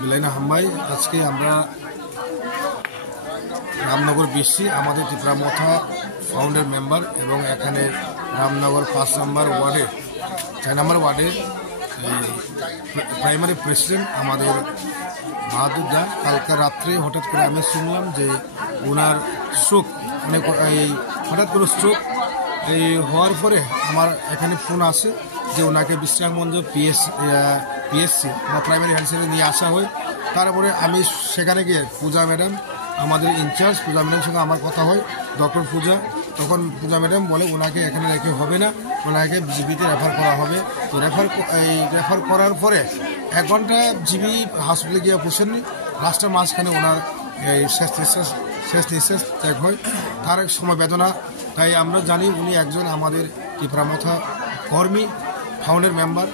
বিলাইনা হাম্বাই আজকে আমরা রামনগর বিসি আমাদের ত্রিপুরামথা ফাউন্ডার মেম্বার এবং এখানে রামনগর 5 নম্বর ওয়ার্ডে 6 নম্বর ওয়ার্ডে প্রাইমারি প্রেসিডেন্ট আমাদের বাহাদুর দা কালকে রাত্রে হঠাৎ করে আমি শুনলাম যে ওনার স্ট্রোক অনেক হঠাৎ করে স্ট্রোক হওয়ার পরে আমার এখানে ফোন আসে যে ওনাকে বিশ্রামগঞ্জ পিএসসি বা প্রাইমারি হেলথ সেন্টারে নিয়ে আসা হয়। তারপরে আমি সেখানে গিয়ে পূজা ম্যাডাম আমাদের ইনচার্জ পূজা ম্যাডামের সঙ্গে আমার কথা হয়, ডক্টর পূজা। তখন পূজা ম্যাডাম বলে ওনাকে এখানে রেখে হবে না, ওনাকে জিবিতে রেফার করা হবে। তো রেফার করার পরে 1 ঘন্টা জিবি হসপিটালে গিয়ে বসেননি, লাস্টের মাঝখানে ওনার শেষ নিঃশ্বাস ত্যাগ হয়। তার সময় বেদনা। তাই আমরা জানি উনি একজন আমাদের ত্রিপুরামথা কর্মী ফাউন্ডার মেম্বার।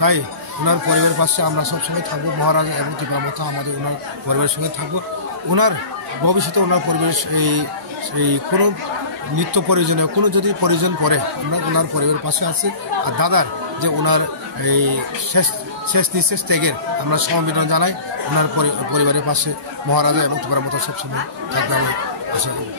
তাই ওনার পরিবারের পাশে আমরা সবসময় থাকবো। মহারাজা এবং ত্রিপুরামথা আমাদের ওনার পরিবারের সঙ্গে থাকবো। ওনার ভবিষ্যতে ওনার পরিবেশ এই কোনো নিত্য প্রয়োজনীয় কোনো যদি প্রয়োজন পড়ে আমরা ওনার পরিবারের পাশে আছি। আর দাদার যে ওনার এই শেষ নিঃশ্বাস ত্যাগের আমরা সমবেদনা জানাই। ওনার পরিবারের পাশে মহারাজা এবং ত্রিপুরামথা সবসময় থাকবে আমি আশা করি।